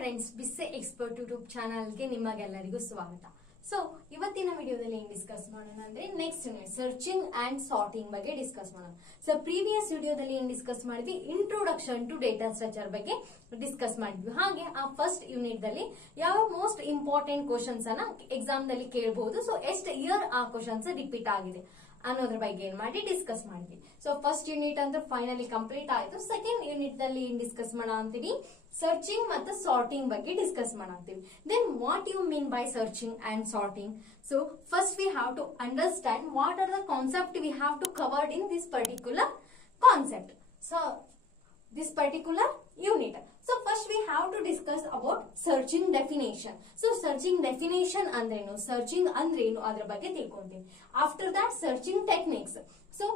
Friends, ಬಿಸ್ಸೆ expert YouTube ಚಾನಲ್ಗೆ ನಿಮಗೆಲ್ಲರಿಗೂ ಸ್ವಾಗತ. ಸೊ ಇವತ್ತಿನ ವಿಡಿಯೋದಲ್ಲಿ ಏನ್ ಡಿಸ್ಕಸ್ ಮಾಡೋಣ ಅಂದ್ರೆ next unit searching and sorting ಬಗ್ಗೆ ಡಿಸ್ಕಸ್ ಮಾಡೋಣ. ಸೊ ಪ್ರೀವಿಯಸ್ ವಿಡಿಯೋದಲ್ಲಿ ಏನ್ ಡಿಸ್ಕಸ್ ಮಾಡಿದ್ವಿ, ಇಂಟ್ರೊಡಕ್ಷನ್ ಟು ಡೇಟಾ ಸ್ಟ್ರಕ್ಚರ್ ಬಗ್ಗೆ ಡಿಸ್ಕಸ್ ಮಾಡಿದ್ವಿ. ಹಾಗೆ ಆ ಫಸ್ಟ್ ಯೂನಿಟ್ ದಲ್ಲಿ ಯಾವ ಮೋಸ್ಟ್ ಇಂಪಾರ್ಟೆಂಟ್ ಕ್ವಶನ್ಸ್ ಅನ್ನ ಎಕ್ಸಾಮ್ ದಲ್ಲಿ ಕೇಳಬಹುದು, ಸೊ ಎಷ್ಟು ಇಯರ್ ಆ ಕ್ವಶನ್ಸ್ ರಿಪೀಟ್ ಆಗಿದೆ ಅನ್ನೋದ್ರ ಬಗ್ಗೆ ಏನ್ ಮಾಡಿ ಡಿಸ್ಕಸ್ ಮಾಡಿದ್ವಿ. ಸೊ ಫಸ್ಟ್ ಯೂನಿಟ್ ಅಂದ್ರೆ ಫೈನಲಿ ಕಂಪ್ಲೀಟ್ ಆಯ್ತು. ಸೆಕೆಂಡ್ ಯೂನಿಟ್ ನಲ್ಲಿ ಏನ್ ಡಿಸ್ಕಸ್ ಮಾಡ ಅಂತೀವಿ, ಸರ್ಚಿಂಗ್ ಮತ್ತು ಸಾರ್ಟಿಂಗ್ ಬಗ್ಗೆ ಡಿಸ್ಕಸ್ ಮಾಡಂತೀವಿ. Then what you mean by searching and sorting? So first we have to understand what are the concept we have to covered in this particular concept. So this particular unit. So first we have to discuss about searching definition. So searching definition ಅಂದ್ರೇನು, searching ಅಂದ್ರೇನು ಅದರ ಬಗ್ಗೆ ತಿಳ್ಕೊಂತೀವಿ. After that searching techniques. So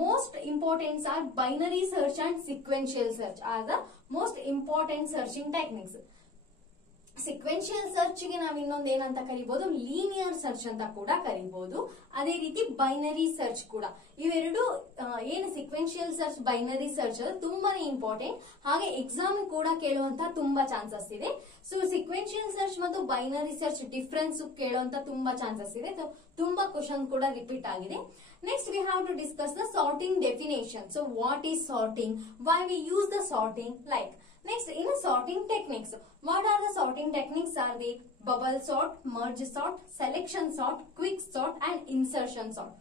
most important are binary search and sequential search are the most important searching techniques. Sequential search ಗೆ ನಾವು ಇನ್ನೊಂದು ಏನಂತ ಕರಿಬಹುದು, linear search ಅಂತ ಕೂಡ ಕರಿಬಹುದು. ಅದೇ ರೀತಿ ಬೈನರಿ ಸರ್ಚ್ ಕೂಡ. ಇವೆರಡು ಏನು ಸಿಕ್ವೆನ್ಷಿಯಲ್ ಸರ್ಚ್, ಬೈನರಿ ಸರ್ಚ್ ಅದು ತುಂಬಾನೇ ಇಂಪಾರ್ಟೆಂಟ್. ಹಾಗೆ ಎಕ್ಸಾಮ್ ಕೂಡ ಕೇಳುವಂತ ತುಂಬಾ ಚಾನ್ಸಸ್ ಇದೆ. ಸೊ ಸಿಕ್ವೆನ್ಷಿಯಲ್ ಸರ್ಚ್ ಮತ್ತು ಬೈನರಿ ಸರ್ಚ್ ಡಿಫರೆನ್ಸ್ ಕೇಳುವಂತ ತುಂಬಾ ಚಾನ್ಸಸ್ ಇದೆ. ತುಂಬಾ ಕ್ವಶನ್ ಕೂಡ ರಿಪೀಟ್ ಆಗಿದೆ. Next we have to discuss the sorting definition. So what is sorting? Why we use the sorting? Like next in sorting techniques, what are the sorting techniques? Are the bubble sort, merge sort, selection sort, quick sort and insertion sort.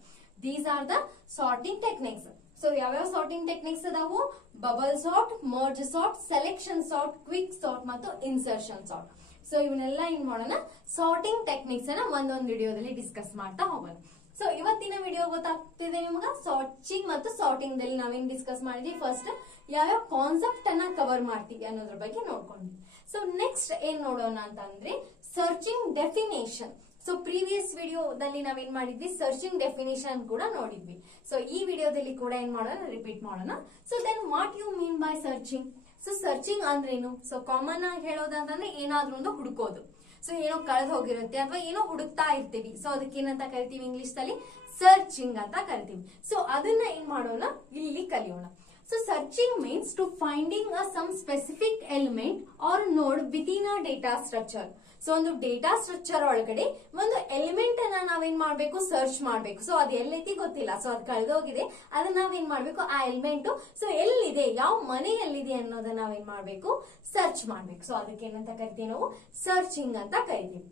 These are the sorting techniques. So ಯಾವ sorting techniques ಅದಾವು? Bubble sort, merge sort, selection sort, quick sort ಮತ್ತು insertion sort. So ಇವನ್ನೆಲ್ಲ ಏನ್ ಮಾಡೋಣ, sorting techniques ಅನ್ನ ಒಂದೊಂದು ವಿಡಿಯೋದಲ್ಲಿ discuss ಮಾಡ್ತಾ ಹೋಗೋಣ. ಸೊ ಇವತ್ತಿನ ವಿಡಿಯೋ ಗೊತ್ತಾಗ್ತಿದೆ ನಿಮ್ಗೆ, ಸರ್ಚಿಂಗ್ ಮತ್ತು ಸಾರ್ಟಿಂಗ್ ದಲ್ಲಿ ನಾವೇನ್ ಡಿಸ್ಕಸ್ ಮಾಡಿದ್ವಿ, ಫಸ್ಟ್ ಯಾವ್ಯಾವ ಕಾನ್ಸೆಪ್ಟ್ ಅನ್ನ ಕವರ್ ಮಾಡ್ತೀವಿ ಅನ್ನೋದ್ರ ಬಗ್ಗೆ ನೋಡ್ಕೊಂಡ್ವಿ. ಸೊ ನೆಕ್ಸ್ಟ್ ಏನ್ ನೋಡೋಣ ಅಂತಂದ್ರೆ ಸರ್ಚಿಂಗ್ ಡೆಫಿನೇಷನ್. ಸೊ ಪ್ರೀವಿಯಸ್ ವಿಡಿಯೋದಲ್ಲಿ ನಾವೇನ್ ಮಾಡಿದ್ವಿ, ಸರ್ಚಿಂಗ್ ಡೆಫಿನೇಷನ್ ಕೂಡ ನೋಡಿದ್ವಿ. ಸೊ ಈ ವಿಡಿಯೋದಲ್ಲಿ ಕೂಡ ಏನ್ ಮಾಡೋಣ, ರಿಪೀಟ್ ಮಾಡೋಣ. So then what you mean by searching? So searching ಅಂದ್ರೇನು? ಸೊ ಕಾಮನ್ ಆಗಿ ಹೇಳೋದಂತಂದ್ರೆ ಏನಾದ್ರೂ ಒಂದು ಹುಡುಕೋದು. ಸೊ ಏನೋ ಕಳೆದು ಹೋಗಿರುತ್ತೆ ಅಥವಾ ಏನೋ ಹುಡುಕ್ತಾ ಇರ್ತೀವಿ, ಸೊ ಅದಕ್ಕೆ ಏನಂತ ಕರಿತೀವಿ, ಇಂಗ್ಲಿಷ್ ನಲ್ಲಿ ಸರ್ಚಿಂಗ್ ಅಂತ ಕರಿತೀವಿ. ಸೊ ಅದನ್ನ ಏನ್ ಮಾಡೋಣ, ಇಲ್ಲಿ ಕಲಿಯೋಣ. So searching means to finding a some specific element or node within a data structure. So ಒಂದು ಡೇಟಾ ಸ್ಟ್ರಕ್ಚರ್ ಒಳಗಡೆ ಒಂದು ಎಲಿಮೆಂಟ್ ಅನ್ನ ನಾವೇನ್ ಮಾಡ್ಬೇಕು, ಸರ್ಚ್ ಮಾಡ್ಬೇಕು. ಸೊ ಅದು ಎಲ್ಲೈತಿ ಗೊತ್ತಿಲ್ಲ, ಸೊ ಅದು ಕಳೆದೋಗಿದೆ, ಅದನ್ನ ನಾವೇನ್ ಮಾಡ್ಬೇಕು, ಆ ಎಲಿಮೆಂಟ್ ಸೊ ಎಲ್ಲಿದೆ, ಯಾವ ಮನೆಯಲ್ಲಿದೆ ಅನ್ನೋದನ್ನ ನಾವೇನ್ ಮಾಡ್ಬೇಕು, ಸರ್ಚ್ ಮಾಡ್ಬೇಕು. ಸೊ ಅದಕ್ಕೆ ಏನಂತ ಕರಿತೀವಿ ನಾವು, ಸರ್ಚಿಂಗ್ ಅಂತ ಕರಿತೀವಿ.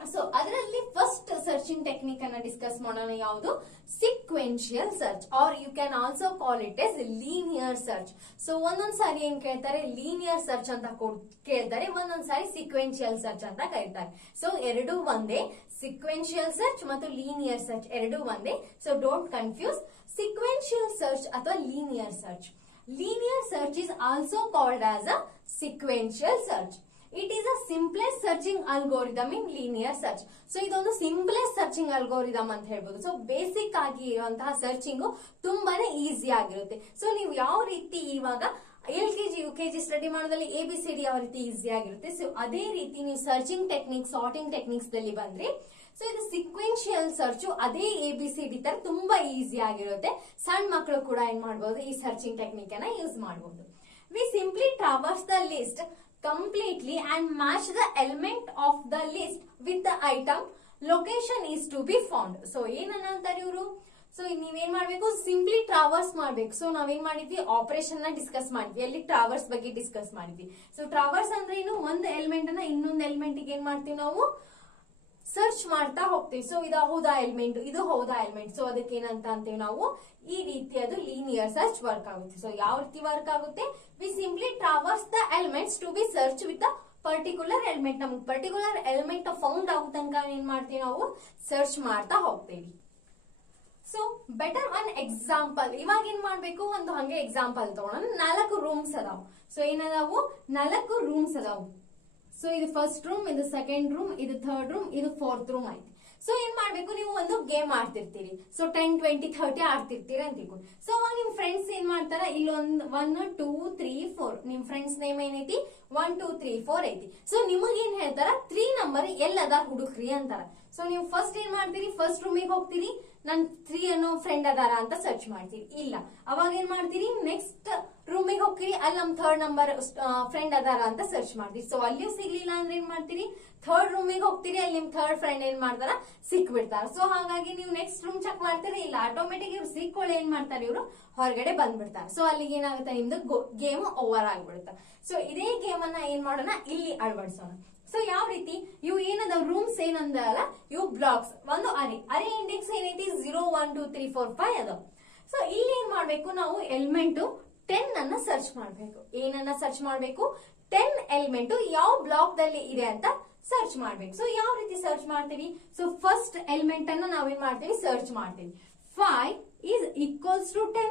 ಸೊ ಅದರಲ್ಲಿ ಫಸ್ಟ್ ಸರ್ಚಿಂಗ್ ಟೆಕ್ನಿಕ್ ಅನ್ನ ಡಿಸ್ಕಸ್ ಮಾಡೋಣ. ಯಾವುದು? Sequential search or you can also call it as linear search. So ಒಂದೊಂದ್ಸಾರಿ ಏನ್ ಕೇಳ್ತಾರೆ, ಲೀನಿಯರ್ ಸರ್ಚ್ ಅಂತ ಕೇಳ್ತಾರೆ, ಒಂದೊಂದ್ಸಾರಿ ಸಿಕ್ವೆನ್ಷಿಯಲ್ ಸರ್ಚ್ ಅಂತ ಕರೀತಾರೆ. ಸೊ ಎರಡು ಒಂದೇ, ಸಿಕ್ವೆನ್ಷಿಯಲ್ ಸರ್ಚ್ ಮತ್ತು ಲೀನಿಯರ್ ಸರ್ಚ್ ಎರಡು ಒಂದೇ. So don't confuse sequential search ಅಥವಾ linear search. Linear search is also called as a sequential search. It is a simplest searching algorithm in linear search. So ಇದೊಂದು simplest searching algorithm ಅಂತ ಹೇಳ್ಬೋದು. So basic ಆಗಿ ಇರುವಂತಹ searching ತುಂಬಾನೇ easy ಆಗಿರುತ್ತೆ. So ನೀವು ಯಾವ ರೀತಿ ಇವಾಗ LKG UKG ಸ್ಟಡಿ ಮಾಡೋದ್ರಲ್ಲಿ ABCD ಯಾವ ರೀತಿ ಈಸಿ ಆಗಿರುತ್ತೆ, ಸೊ ಅದೇ ರೀತಿ ನೀವು ಸರ್ಚಿಂಗ್ ಟೆಕ್ನಿಕ್ಸ್, ಸಾರ್ಟಿಂಗ್ ಟೆಕ್ನಿಕ್ಸ್ ದಲ್ಲಿ ಬಂದ್ರೆ ಸೊ ಇದು ಸಿಕ್ವೆನ್ಷಿಯಲ್ ಸರ್ಚ್ ಅದೇ ABCD ತರ ತುಂಬಾ ಈಸಿ ಆಗಿರುತ್ತೆ. ಸಣ್ಣ ಮಕ್ಕಳು ಕೂಡ ಏನ್ ಮಾಡಬಹುದು, ಈ ಸರ್ಚಿಂಗ್ ಟೆಕ್ನಿಕ್ ಅನ್ನ ಯೂಸ್ ಮಾಡಬಹುದು. We simply traverse the list completely and match the element of the list with the item location is to be found. So ಏನನ್ನ ಅಂತಾರೆ ಇವರು, ಸೊ ನೀವೇನ್ ಮಾಡ್ಬೇಕು, ಸಿಂಪ್ಲಿ ಟ್ರಾವರ್ಸ್ ಮಾಡ್ಬೇಕು. ಸೊ ನಾವೇನ್ ಮಾಡಿದ್ವಿ, ಆಪರೇಷನ್ ನ ಡಿಸ್ಕಸ್ ಮಾಡಿದ್ವಿ, ಅಲ್ಲಿ ಟ್ರಾವರ್ಸ್ ಬಗ್ಗೆ ಡಿಸ್ಕಸ್ ಮಾಡಿದ್ವಿ. ಸೊ ಟ್ರಾವರ್ಸ್ ಅಂದ್ರೆ ಏನು, ಒಂದು ಎಲಿಮೆಂಟ್ ಅನ್ನ ಇನ್ನೊಂದು ಎಲಿಮೆಂಟ್ ಏನ್ ಮಾಡ್ತೀವಿ ನಾವು, ಸರ್ಚ್ ಮಾಡ್ತಾ ಹೋಗ್ತೀವಿ. ಸೊ ಇದು ಹೌದಾ ಎಲಿಮೆಂಟ್, ಇದು ಹೌದಾ ಎಲಿಮೆಂಟ್, ಸೊ ಅದಕ್ಕೆ ಏನಂತ ಅಂತೀವಿ ನಾವು, ಈ ರೀತಿ ಅದು ಲೀನಿಯರ್ ಸರ್ಚ್ ವರ್ಕ್ ಆಗುತ್ತೆ. ಸೊ ಯಾವ ರೀತಿ ವರ್ಕ್ ಆಗುತ್ತೆ, we simply traverse the elements to be search with a particular element. ನಮ್ಗೆ ಪರ್ಟಿಕ್ಯುಲರ್ ಎಲಿಮೆಂಟ್ ಫೌಂಡ್ ಆಗೋ ತನಕ ಏನ್ ಮಾಡ್ತೀವಿ ನಾವು, ಸರ್ಚ್ ಮಾಡ್ತಾ ಹೋಗ್ತೇವಿ. ಸೊ ಬೆಟರ್ ಒನ್ ಎಕ್ಸಾಂಪಲ್, ಇವಾಗ ಏನ್ ಮಾಡ್ಬೇಕು, ಒಂದು ಹಂಗೆ ಎಕ್ಸಾಂಪಲ್ ತಗೋಣ. 4 ರೂಮ್ಸ್ ಅದಾವು. ಸೊ ಏನದಾವು, 4 ರೂಮ್ಸ್ ಅದಾವು. ಸೊ ಇದು ಫಸ್ಟ್ ರೂಮ್, ಇದು ಸೆಕೆಂಡ್ ರೂಮ್, ಇದು ಥರ್ಡ್ ರೂಮ್, ಇದು ಫೋರ್ತ್ ರೂಮ್ ಆಯ್ತು. ಸೊ ಏನ್ ಮಾಡ್ಬೇಕು, ನೀವು ಒಂದು ಗೇಮ್ ಆಡ್ತಿರ್ತೀರಿ. ಸೊ 10, 20, 30 ಆಡ್ತಿರ್ತೀರಿ ಅಂತ ತಿಳ್ಕೊಂಡು. ಸೊ ಅವಾಗ ನಿಮ್ ಫ್ರೆಂಡ್ಸ್ ಏನ್ ಮಾಡ್ತಾರ, ಇಲ್ಲೊಂದು 1, 2, 3, 4 ನಿಮ್ ಫ್ರೆಂಡ್ಸ್ ನೇಮ್ ಏನೈತಿ, 1 2 3 4 ಐತಿ. ಸೊ ನಿಮಗೇನ್ ಹೇಳ್ತಾರ 3 ನಂಬರ್ ಎಲ್ಲದ ಹುಡುಕ್ರಿ ಅಂತಾರ. ಸೊ ನೀವು ಫಸ್ಟ್ ಏನ್ ಮಾಡ್ತೀರಿ, ಫಸ್ಟ್ ರೂಮಿಗೆ ಹೋಗ್ತೀರಿ, ನನ್ 3 ಅನ್ನೋ ಫ್ರೆಂಡ್ ಅದಾರ ಅಂತ ಸರ್ಚ್ ಮಾಡ್ತೀರಿ. ಇಲ್ಲ, ಅವಾಗ ಏನ್ ಮಾಡ್ತೀರಿ, ನೆಕ್ಸ್ಟ್ ರೂಮಿಗೆ ಹೋಗ್ತೀರಿ, ಅಲ್ಲಿ ನಮ್ 3rd ನಂಬರ್ ಫ್ರೆಂಡ್ ಅದಾರ ಅಂತ ಸರ್ಚ್ ಮಾಡ್ತೀರಿ. ಸೊ ಅಲ್ಲಿಯೂ ಸಿಗ್ಲಿಲ್ಲ ಅಂದ್ರೆ ಏನ್ ಮಾಡ್ತೀರಿ, 3rd ರೂಮಿಗೆ ಹೋಗ್ತೀರಿ, ಅಲ್ಲಿ ನಿಮ್ 3rd ಫ್ರೆಂಡ್ ಏನ್ ಮಾಡ್ತಾರ, ಸಿಕ್ ಬಿಡ್ತಾರ. ಸೊ ಹಾಗಾಗಿ ನೀವು ನೆಕ್ಸ್ಟ್ ರೂಮ್ ಚೆಕ್ ಮಾಡ್ತೀರಿ, ಇಲ್ಲ ಆಟೋಮೆಟಿಕ್ ಇವ್ರು ಸಿಕ್ಕೊಳ್ಳಿ ಏನ್ ಮಾಡ್ತಾರೆ, ಇವರು ಹೊರಗಡೆ ಬಂದ್ಬಿಡ್ತಾರೆ. ಸೊ ಅಲ್ಲಿಗೆ ಏನಾಗುತ್ತೆ, ನಿಮ್ದು ಗೇಮ್ ಓವರ್ ಆಗ್ಬಿಡುತ್ತೆ. ಸೊ ಇದೇ ಗೇಮ್ ಅನ್ನ ಏನ್ ಮಾಡೋಣ, ಇಲ್ಲಿ ಅಳವಡಿಸೋಣ. ಸೊ ಯಾವ ರೀತಿ, ಇವು ಏನದ ರೂಮ್ಸ್ ಏನಂದಲ್ಲ, ಇವು ಬ್ಲಾಕ್ಸ್. ಒಂದು ಅರೆ ಇಂಡೆಕ್ಸ್ ಏನೈತಿ 0 1 2 3 4 5 ಅದ. ಸೊ ಇಲ್ಲಿ ಏನ್ ಮಾಡ್ಬೇಕು, ನಾವು ಎಲಿಮೆಂಟ್ 10 ಅನ್ನ ಸರ್ಚ್ ಮಾಡ್ಬೇಕು. ಏನನ್ನ ಸರ್ಚ್ ಮಾಡ್ಬೇಕು, 10 ಎಲಿಮೆಂಟ್ ಯಾವ ಬ್ಲಾಕ್ ದಲ್ಲಿ ಇದೆ ಅಂತ ಸರ್ಚ್ ಮಾಡ್ಬೇಕು. ಸೊ ಯಾವ ರೀತಿ ಸರ್ಚ್ ಮಾಡ್ತೀವಿ, ಸೊ ಫಸ್ಟ್ ಎಲಿಮೆಂಟ್ ಅನ್ನ ನಾವೇನ್ ಮಾಡ್ತೀವಿ, ಸರ್ಚ್ ಮಾಡ್ತೀವಿ. 5 is equals to 10.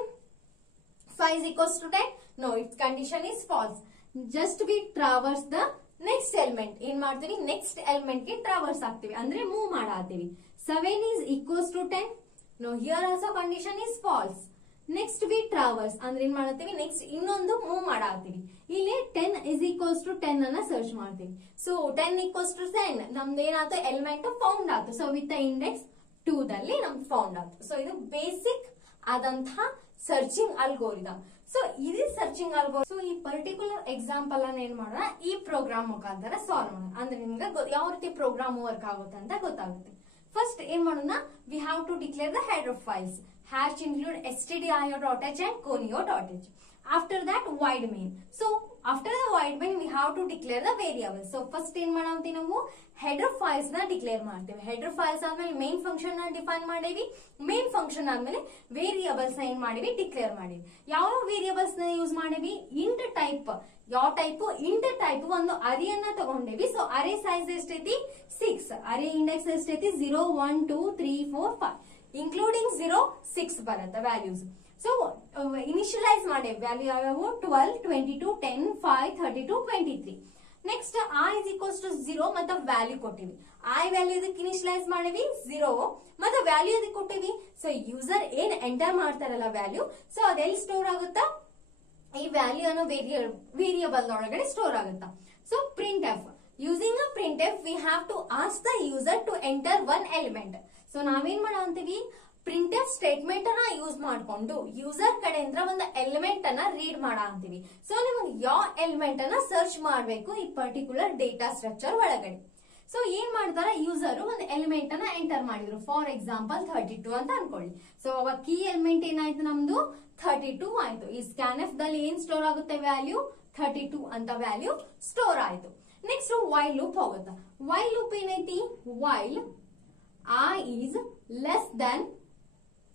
5 is equals to 10. No, its condition is false. Just we traverse the next element. ಏನ್ ಮಾಡ್ತೀವಿ, ನೆಕ್ಸ್ಟ್ ಎಲಿಮೆಂಟ್ ಗೆ ಟ್ರಾವರ್ಸ್ ಆಗ್ತೀವಿ, ಅಂದ್ರೆ move ಮಾಡಾತೀವಿ. 7 is equals to 10. No, here also condition is false. Next we traverse ಅಂದ್ರೆ ಏನ್ ಮಾಡ್ತೀವಿ, next ಇನ್ನೊಂದು move ಮಾಡಾತೀವಿ. ಇಲ್ಲಿ 10 is equals to 10 ಅನ್ನ ಸರ್ಚ್ ಮಾಡ್ತೀವಿ. ಸೊ 10 equals to 10 ನಮ್ದು ಏನಾಯ್ತು, ಎಲಿಮೆಂಟ್ ಫೌಂಡ್ ಆಯ್ತು. ಸೊ ವಿತ್ ಇಂಡೆಕ್ಸ್ 2 ದಲ್ಲಿ ನಮ್ದು ಫೌಂಡ್ ಆಯ್ತು. ಸೊ ಇದು ಬೇಸಿಕ್ ಆದಂತಹ ಸರ್ಚಿಂಗ್ ಅಲ್ಗೋರಿದಮ್. ಸೊ ಇದು ಸರ್ಚಿಂಗ್ ಅಲ್ಗೋರಿದಮ್. ಸೊ ಈ ಪರ್ಟಿಕ್ಯುಲರ್ ಎಕ್ಸಾಂಪಲ್ ಅನ್ನ ಏನ್ ಮಾಡೋಣ, ಈ ಪ್ರೋಗ್ರಾಮ್ ಮುಖಾಂತರ ಸಾಲ್ವ್ ಮಾಡೋಣ. ಅಂದ್ರೆ ನಿಮ್ಗೆ ಯಾವ ರೀತಿ ಪ್ರೋಗ್ರಾಮ್ ವರ್ಕ್ ಆಗುತ್ತೆ ಅಂತ ಗೊತ್ತಾಗುತ್ತೆ. ಫಸ್ಟ್ ಏನ್ ಮಾಡೋಣ, we have to declare the header files. Hash include stdio.h and conio.h. After that, void main. So after the void main, we have to declare the variables. So first ಏನ್ ಮಾಡಾಂತೀವಿ, ನಾವು header files ನ declare ಮಾಡ್ತೇವೆ. Header files ಆದ್ಮೇಲೆ main function ನ define ಮಾಡೇವಿ. Main function ಆದ್ಮೇಲೆ variables ನ ಏನ್ ಮಾಡಿವಿ, ಡಿಕ್ಲೇರ್ ಮಾಡಿವಿ. ಯಾವ ವೇರಿಯಬಲ್ಸ್ ನ ಯೂಸ್ ಮಾಡಿವಿ, ಇಂಟ್ ಟೈಪ್. ಯಾವ ಟೈಪ್, ಇಂಟ್ ಟೈಪ್ ಒಂದು ಅರಿಯನ್ನ ತಗೊಂಡೇವಿ. ಸೊ ಅರೆ ಸೈಜ್ ಎಷ್ಟೈತಿ, 6. ಅರೆ ಇಂಡೆಕ್ಸ್ ಎಷ್ಟೈತಿ, 0 1 2 3 4 5 ಇನ್ಕ್ಲೂಡಿಂಗ್ 0 6 ಬರುತ್ತೆ ವ್ಯಾಲ್ಯೂಸ್. ಸೊ ಇನಿಷಿಯಲೈಸ್ ಮಾಡಿ ವ್ಯಾಲ್ಯೂ ಯಾವ್ಯಾವು, 12 22 10 5 32 23. Next i is equals to 0 ಮತ್ತೆ ವ್ಯಾಲ್ಯೂ ಕೊಟ್ಟಿವಿ. i ವ್ಯಾಲ್ಯೂ ಇದಕ್ಕೆ ಇನಿಷಿಯಲೈಸ್ ಮಾಡಿವಿ 0 ಮತ್ತೆ ವ್ಯಾಲ್ಯೂ ಇದಕ್ಕೆ ಕೊಟ್ಟಿವಿ. ಸೊ ಯೂಸರ್ ಏನ್ ಎಂಟರ್ ಮಾಡ್ತಾರಲ್ಲ ವ್ಯಾಲ್ಯೂ, ಸೊ ಅದೆಲ್ಲಿ ಸ್ಟೋರ್ ಆಗುತ್ತಾ, ಈ ವ್ಯಾಲ್ಯೂ ಅನ್ನೋ ವೇರಿಯಬಲ್ ಒಳಗಡೆ ಸ್ಟೋರ್ ಆಗುತ್ತಾ. So printf, using a printf we have to ask the user to enter one element. So ನಾವೇನ್ ಮಾಡಂತೀವಿ, ಪ್ರಿಂಟ್ ಎಫ್ ಸ್ಟೇಟ್ಮೆಂಟ್ ಅನ್ನ ಯೂಸ್ ಮಾಡ್ಕೊಂಡು ಯೂಸರ್ ಕಡೆಯಿಂದ ಒಂದು ಎಲಿಮೆಂಟ್ ಅನ್ನ ರೀಡ್ ಮಾಡಂತೀವಿ. ಸೊ ನಿಮಗೆ ಯಾವ ಎಲಿಮೆಂಟ್ ಅನ್ನ ಸರ್ಚ್ ಮಾಡಬೇಕು ಈ ಪರ್ಟಿಕ್ಯುಲರ್ ಡೇಟಾ ಸ್ಟ್ರಕ್ಚರ್ ಒಳಗಡೆ. ಸೊ ಏನ್ ಮಾಡ್ತಾರ, ಯೂಸರ್ ಒಂದು ಎಲಿಮೆಂಟ್ ಅನ್ನ ಎಂಟರ್ ಮಾಡಿದ್ರು, ಫಾರ್ ಎಕ್ಸಾಂಪಲ್ 32 ಅಂತ ಅನ್ಕೊಳ್ಳಿ. ಸೊ ಅವಾಗ ಕೀ ಎಲಿಮೆಂಟ್ ಏನಾಯ್ತು, ನಮ್ದು 32 ಆಯ್ತು. ಈ ಸ್ಕ್ಯಾನ್ ಎಫ್ ದಲ್ಲಿ ಏನ್ ಸ್ಟೋರ್ ಆಗುತ್ತೆ, ವ್ಯಾಲ್ಯೂ 32 ಅಂತ ವ್ಯಾಲ್ಯೂ ಸ್ಟೋರ್ ಆಯ್ತು. ನೆಕ್ಸ್ಟ್ ವೈಲ್ ಲೂಪ್ ಹೋಗುತ್ತೆ. ವೈಲ್ ಲೂಪ್ ಏನೈತಿ, while I is less than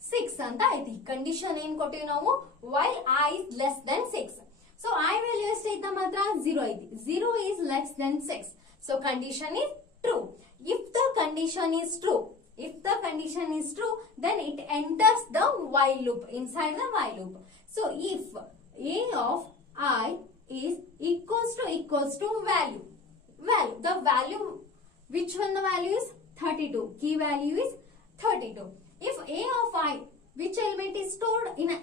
6 ಅಂತ ಐತಿ. ಕಂಡೀಷನ್ ಏನ್ ಕೊಟ್ಟಿವಿ ನಾವು, while I is less than 6. So I value ಎಷ್ಟೈತ ಮಾತ್ರ 0 ಐತಿ. 0 is less than 6. So condition is true. If the condition is true, then it enters the while loop, inside the while loop. So if a of I is equals to value, the value, which one the value is 32, key value is 32. If a of I, which element is stored in a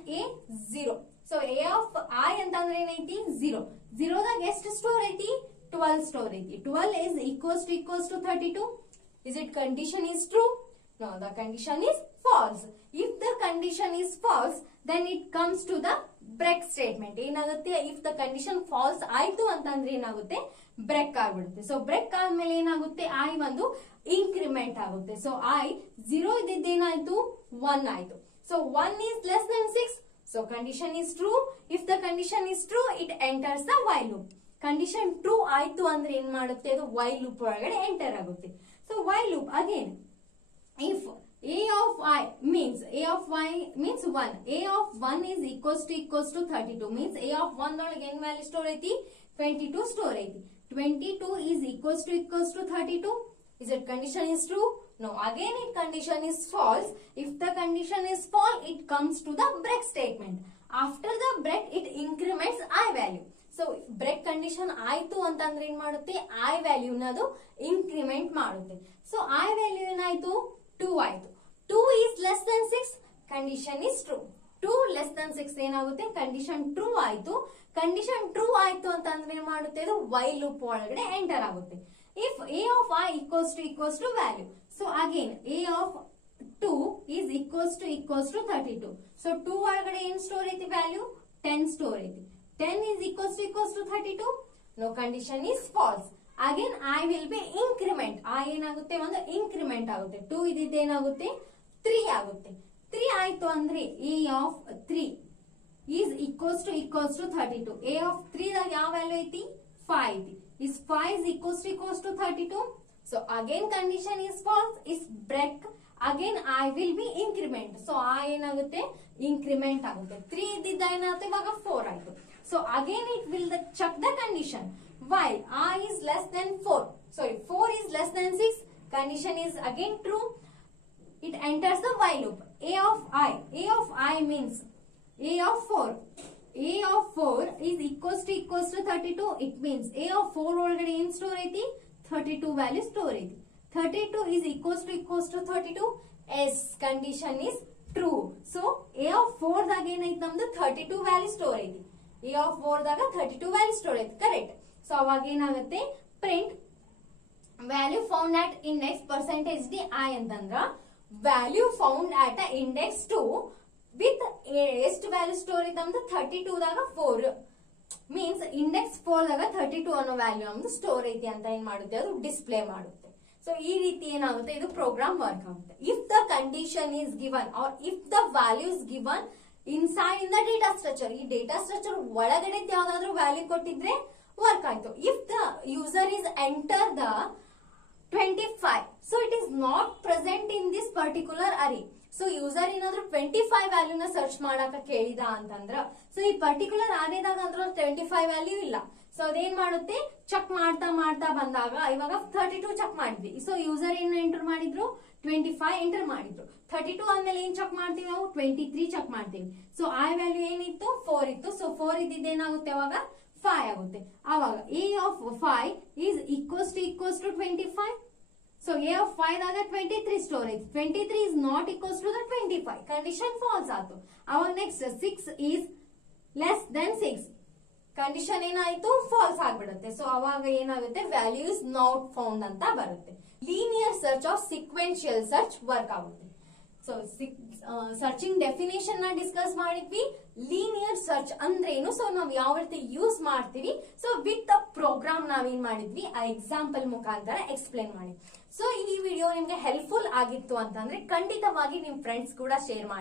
0. So a of I ಅಂತಂದ್ರೆ ಏನೈತಿ 0. 0 ದಾಗ ಎಷ್ಟು store ಐತಿ, 12 store ಐತಿ. 12 is equals to 32. Is it condition is true? No, the condition is false. If the condition is false, then it comes to the break statement. ಏನಾಗುತ್ತೆ, if the condition false ಆಯ್ತು ಅಂತಂದ್ರೆ ಏನಾಗುತ್ತೆ, break ಆಗ್ಬಿಡುತ್ತೆ. So break ಆದ್ಮೇಲೆ ಏನಾಗುತ್ತೆ, I ಒಂದು increment ಆಗುತ್ತೆ. So I 0 ಇದ್ದೇನಾಯ್ತು, 1 ಆಯ್ತು. So 1 is less than 6. So condition is true. If the condition is true, it enters the while loop. Condition true ಆಯ್ತು ಅಂದ್ರೆ ಏನ್ ಮಾಡುತ್ತೆ, ಅದು while loop ಒಳಗಡೆ ಎಂಟರ್ ಆಗುತ್ತೆ. So while loop again, if a of I means 1. a of 1 is equals to 32 means a of 1 ಒಳಗೆ ಏನ್ value store ಐತಿ, 22 ಸ್ಟೋರ್ ಐತಿ. 22 is equals to 32. Is it condition is true? No. Again, it condition is false. If the condition is false, it comes to the break statement. After the break, it increments I value. So break condition ಆಯ್ತು ಅಂತಂದ್ರೆ ಏನ್ ಮಾಡುತ್ತೆ, I value ನದು increment ಮಾಡುತ್ತೆ. So I value ಏನಾಯ್ತು, 2 ಆಯ್ತು. 2 is less than 6. Condition is true. 2 less than 6 ಏನಾಗುತ್ತೆ, condition true ಆಯ್ತು. Condition true ಆಯ್ತು ಅಂತ ಅಂದ್ರೆ ಏನ್ ಮಾಡುತ್ತೆ, ಇದು ವೈಲ್ ಲೂಪ್ ಒಳಗಡೆ ಎಂಟರ್ ಆಗುತ್ತೆ. If a of I equals to value, so again a of 2 is equals to 32. So 2 ಒಳಗಡೆ ಏನ್ ಸ್ಟೋರ್ ಐತಿ, ವ್ಯಾಲ್ಯೂ 10 ಸ್ಟೋರ್ ಐತಿ. 10 is equals to 32. No, condition is false. Again I will be increment. I ಏನಾಗುತ್ತೆ, ಒಂದು increment ಆಗುತ್ತೆ. 2 ಇದೇನಾಗುತ್ತೆ, 3 ಆಗುತ್ತೆ. 3 ಆಯ್ತು ಅಂದ್ರೆ a of 3 is equals to 32. a of 3 ದಾಗ ಯಾವ ವ್ಯಾಲ್ಯೂ ಐತಿ, 5 ಐತಿ. is 5 is equals to 32. So again condition is false, is break. Again I will be increment. So I ಏನಾಗುತ್ತೆ, increment ಆಗುತ್ತೆ. 3 ಇದ್ದಿದ್ದ ಏನಾಗುತ್ತೆ, ಇವಾಗ 4 ಆಯ್ತು. So again it will check the condition. While I is less than 4, sorry 4 is less than 6, condition is again true. It enters the while loop. A of I means a of 4. A of 4 is equals to 32. It means a of 4 ಒಳಗಡೆ ಏನ್ store ಐತಿ, 32 value store ಐತಿ. 32 is equals to 32. S condition is true. So a of 4 ದಾಗ ಏನೈತಿ, ನಮ್ದು 32 value store ಐತಿ. a of 4 ದಾಗ 32 value store ಐತಿ, ಕರೆಕ್ಟ್. ಸೊ ಅವಾಗ ಏನಾಗುತ್ತೆ, print value found at index percentage D I ಅಂತಂದ್ರ value found at index 2 with ಎಷ್ಟು ವ್ಯಾಲ್ಯೂ ಸ್ಟೋರ್ ಐತಿ ನಮ್ದು, 32 ದಾಗ 4 ಮೀನ್ಸ್ ಇಂಡೆಕ್ಸ್ 4 ದಾಗ 32 ಅನ್ನೋ ವ್ಯಾಲ್ಯೂ ನಮ್ದು ಸ್ಟೋರ್ ಐತಿ ಅಂತ ಏನ್ ಮಾಡುತ್ತೆ, ಅದು ಡಿಸ್ಪ್ಲೇ ಮಾಡುತ್ತೆ. ಸೊ ಈ ರೀತಿ ಏನಾಗುತ್ತೆ, ಇದು ಪ್ರೋಗ್ರಾಮ್ ವರ್ಕ್ ಆಗುತ್ತೆ. If the condition is given or if the value is given inside in the data structure, ಈ ಡೇಟಾ ಸ್ಟ್ರಕ್ಚರ್ ಒಳಗಡೆ ಯಾವ್ದಾದ್ರು ವ್ಯಾಲ್ಯೂ ಕೊಟ್ಟಿದ್ರೆ ವರ್ಕ್ ಆಯ್ತು. If the user is enter the 25, so it is not present in this particular array. So user ಏನಾದ್ರು 25 ವ್ಯಾಲ್ಯೂನ search ಮಾಡಾಕ ಕೇಳಿದ ಅಂತಂದ್ರ, so ಈ ಪರ್ಟಿಕ್ಯುಲರ್ ಅರೇದಾಗ ಅಂದ್ರೆ 25 ವ್ಯಾಲ್ಯೂ ಇಲ್ಲ. ಸೊ ಅದೇನ್ ಮಾಡುತ್ತೆ, ಚೆಕ್ ಮಾಡ್ತಾ ಬಂದಾಗ ಇವಾಗ 32 ಚೆಕ್ ಮಾಡಿದ್ವಿ. ಸೊ ಯೂಸರ್ ಏನ್ ಎಂಟರ್ ಮಾಡಿದ್ರು, 25 ಎಂಟರ್ ಮಾಡಿದ್ರು. 32 ಆದ್ಮೇಲೆ ಏನ್ ಚೆಕ್ ಮಾಡ್ತೀವಿ ನಾವು, 23 ಚೆಕ್ ಮಾಡ್ತೀವಿ. ಸೊ ಆ ವ್ಯಾಲ್ಯೂ ಏನಿತ್ತು, 4 ಇತ್ತು. ಸೊ 4 ಇದ್ದಿದ್ದೇನಾಗುತ್ತೆ, ಅವಾಗ 5 ಆಗುತ್ತೆ. ಅವಾಗ a of 5 is equals to 25. So a of 5 ದಾಗ 23 ಸ್ಟೋರ್ ಐತಿ. 23 is not equals to the 25. Condition false ಆಯ್ತು. ಅವಾಗ next 6 is less than 6. Condition ಏನಾಯ್ತು, ಫಾಲ್ಸ್ ಆಗ್ಬಿಡುತ್ತೆ. ಸೊ ಅವಾಗ ಏನಾಗುತ್ತೆ, ವ್ಯಾಲ್ಯೂ ಇಸ್ ನಾಟ್ ಫೌಂಡ್ ಅಂತ ಬರುತ್ತೆ. Linear search of sequential search work ಆಗುತ್ತೆ. ಸೊ ಸರ್ಚಿಂಗ್ ಡೆಫಿನೇಷನ್ ನ ಡಿಸ್ಕಸ್ ಮಾಡಿದ್ವಿ. ಲೀನಿಯರ್ ಸರ್ಚ್ ಅಂದ್ರೆ ಏನು, ಸೊ ನಾವು ಯಾವ ರೀತಿ ಯೂಸ್ ಮಾಡ್ತೀವಿ, ಸೊ ವಿತ್ ದ ಪ್ರೋಗ್ರಾಮ್ ನಾವೇನ್ ಮಾಡಿದ್ವಿ, ಆ ಎಕ್ಸಾಂಪಲ್ ಮುಖಾಂತರ ಎಕ್ಸ್ಪ್ಲೇನ್ ಮಾಡಿ. ಸೊ ಈ ವಿಡಿಯೋ ನಿಮ್ಗೆ ಹೆಲ್ಪ್ಫುಲ್ ಆಗಿತ್ತು ಅಂತಂದ್ರೆ ಖಂಡಿತವಾಗಿ ನಿಮ್ ಫ್ರೆಂಡ್ಸ್ ಕೂಡ ಶೇರ್ ಮಾಡಿ.